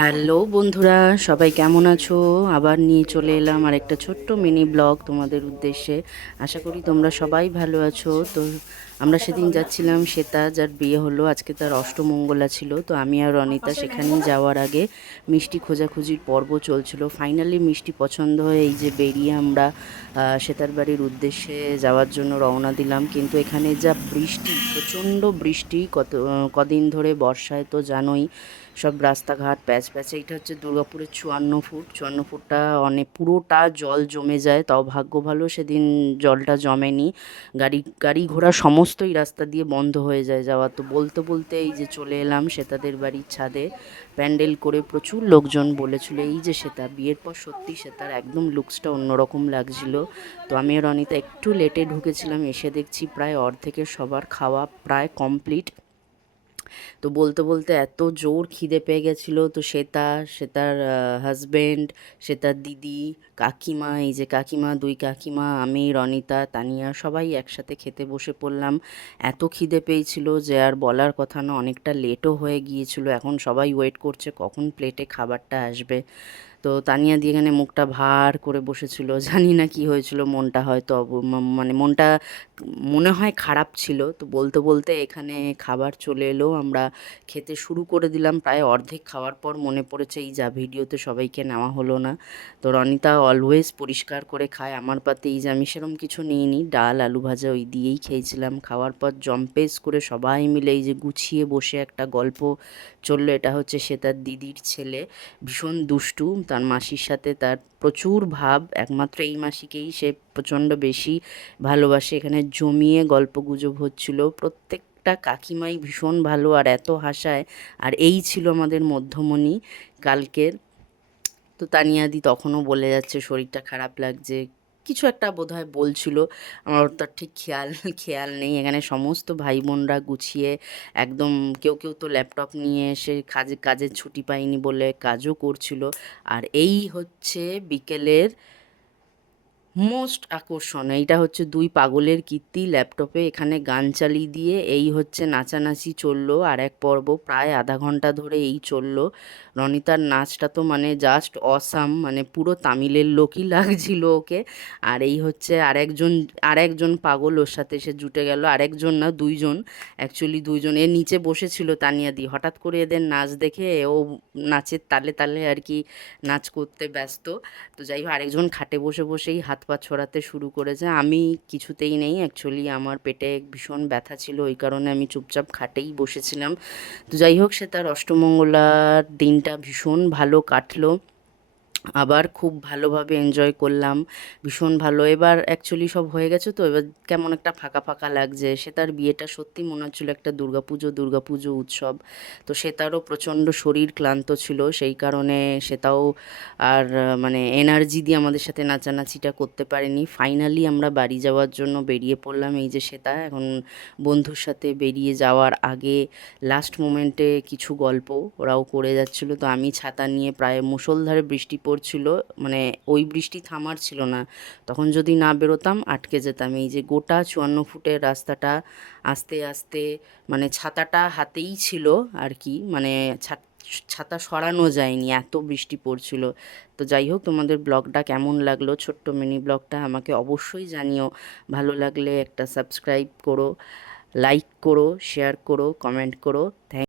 Hello বন্ধুরা, সবাই কেমন আছো? আবার নিয়ে চলে এলাম আর একটা ছোট্ট মিনি ব্লগ তোমাদের উদ্দেশ্যে। আশা করি তোমরা সবাই ভালো আছো। তো আমরা সেদিন যাচ্ছিলাম শ্বেতা, যার বিয়ে হলো আজকে, তার অষ্টমঙ্গলা ছিল। তো আমি আর রনিতা সেখানেই যাওয়ার আগে মিষ্টি খোঁজাখুঁজির পর্ব চলছিল। ফাইনালি মিষ্টি পছন্দ হয়ে এই যে বেরিয়ে আমরা শ্বেতার বাড়ির উদ্দেশ্যে যাওয়ার জন্য রওনা দিলাম। কিন্তু এখানে যা বৃষ্টি, প্রচণ্ড বৃষ্টি, কদিন ধরে বর্ষায় তো জানোই সব রাস্তাঘাট প্যাচ প্যাচে। এটা হচ্ছে দুর্গাপুরের 54 ফুট। 54 ফুটটা অনেক পুরোটা জল জমে যায়, তাও ভাগ্য ভালো সেদিন জলটা জমেনি। গাড়ি গাড়ি ঘোড়া সমস্তই রাস্তা দিয়ে বন্ধ হয়ে যায় যাওয়া। তো বলতে বলতে এই যে চলে এলাম শ্বেতাদের বাড়ির ছাদে। প্যান্ডেল করে প্রচুর লোকজন বলেছিল। এই যে শ্বেতা বিয়ের পর সত্যি শ্বেতার একদম লুকসটা অন্যরকম লাগছিল। তো আমি আর অনিতা একটু লেটে ঢুকেছিলাম, এসে দেখছি প্রায় অর্ধেকের সবার খাওয়া প্রায় কমপ্লিট। তো বলতে বলতে এত জোর খিদে পেয়ে গেছিলো, তো সে তার হাজবেন্ড, সে তার দিদি, কাকিমা, এই যে কাকিমা, দুই কাকিমা, আমি, রনিতা, তানিয়া সবাই একসাথে খেতে বসে পড়লাম। এত খিদে পেয়েছিল যে আর বলার কথা না। অনেকটা লেটও হয়ে গিয়েছিল, এখন সবাই ওয়েট করছে কখন প্লেটে খাবারটা আসবে। তো তানিয়া দিয়ে এখানে মুখটা ভার করে বসেছিল। জানি না কি হয়েছিল, মনটা হয়তো মানে মনটা মনে হয় খারাপ ছিল। তো বলতে বলতে এখানে খাবার চলে এলো, আমরা খেতে শুরু করে দিলাম। প্রায় অর্ধেক খাওয়ার পর মনে পড়েছে এই যা ভিডিওতে সবাইকে নেওয়া হলো না। তো রনিতা অলওয়েজ পরিষ্কার করে খায়, আমার পাতে এই যে আমি সেরকম কিছু নিইনি, ডাল আলু ভাজা ওই দিয়েই খেয়েছিলাম। খাওয়ার পর জম্পেস করে সবাই মিলে এই যে গুছিয়ে বসে একটা গল্প চললো। এটা হচ্ছে সে তার দিদির ছেলে, ভীষণ দুষ্টু, তার মাসির সাথে তার প্রচুর ভাব, একমাত্র এই মাসিকেই সে প্রচণ্ড বেশি ভালোবাসে। এখানে জমিয়ে গল্পগুজব হচ্ছিল, প্রত্যেকটা কাকিমাই ভীষণ ভালো আর এত হাসায়। আর এই ছিল আমাদের মধ্যমণি কালকের। তো তানিয়াদি তখনও বলে যাচ্ছে শরীরটা খারাপ লাগছে, কিছু একটা বোধহয় বলছিল, আমার তার ঠিক খেয়াল খেয়াল নেই। এখানে সমস্ত ভাই বোনরা গুছিয়ে একদম, কেউ কেউ তো ল্যাপটপ নিয়ে এসে কাজের ছুটি পায়নি বলে কাজও করছিল। আর এই হচ্ছে বিকেলের মোস্ট আকর্ষণ, এইটা হচ্ছে দুই পাগলের কীর্তি। ল্যাপটপে এখানে গান চালিয়ে দিয়ে এই হচ্ছে নাচানাচি চললো। আর এক পর্ব প্রায় আধা ঘন্টা ধরে এই চললো। রনিতার নাচটা তো মানে জাস্ট অসাম, মানে পুরো তামিলের লোকই লাগছিল ওকে। আর এই হচ্ছে আরেকজন পাগল ওর সাথে এসে জুটে গেল, আরেকজন না দুইজন, অ্যাকচুয়ালি দুইজন। এর নিচে বসেছিল তানিয়াদি, হঠাৎ করে এদের নাচ দেখে ও নাচের তালে তালে আর কি নাচ করতে ব্যস্ত। তো যাই হোক, আরেকজন খাটে বসে বসেই হাত পা ছড়াতে শুরু করেছে। আমি কিছুতেই নেই, অ্যাকচুয়ালি আমার পেটে ভীষণ ব্যথা ছিল, ওই কারণে আমি চুপচাপ খাটেই বসেছিলাম। তো যাই হোক, সে তার অষ্টমঙ্গলার দিনটা ভীষণ ভালো কাটলো। আবার খুব ভালোভাবে এনজয় করলাম, ভীষণ ভালো। এবার অ্যাকচুয়ালি সব হয়ে গেছে, তো এবার কেমন একটা ফাঁকা ফাঁকা লাগছে। সে তার বিয়েটা সত্যি মনে হচ্ছিলো একটা দুর্গাপুজো উৎসব। তো সে তারও প্রচণ্ড শরীর ক্লান্ত ছিল, সেই কারণে সেটাও আর মানে এনার্জি দিয়ে আমাদের সাথে নাচানাচিটা করতে পারেনি। ফাইনালি আমরা বাড়ি যাওয়ার জন্য বেরিয়ে পড়লাম। এই যে শ্বেতা এখন বন্ধুর সাথে বেরিয়ে যাওয়ার আগে লাস্ট মোমেন্টে কিছু গল্প ওরাও করে যাচ্ছিলো। তো আমি ছাতা নিয়ে, প্রায় মুষলধারে বৃষ্টি পড়ছিল, মানে ওই বৃষ্টি থামার ছিল না। তখন যদি না বেরোতাম আটকে যেতাম। এই যে গোটা 54 ফুটের রাস্তাটা আস্তে আস্তে, মানে ছাতাটা হাতেই ছিল আর কি, মানে ছাতা সরানো যায়নি, এত বৃষ্টি পড়ছিল। তো যাই হোক, তোমাদের ব্লগটা কেমন লাগলো, ছোট্ট মিনি ব্লগটা আমাকে অবশ্যই জানিও। ভালো লাগলে একটা সাবস্ক্রাইব করো, লাইক করো, শেয়ার করো, কমেন্ট করো। থ্যাংক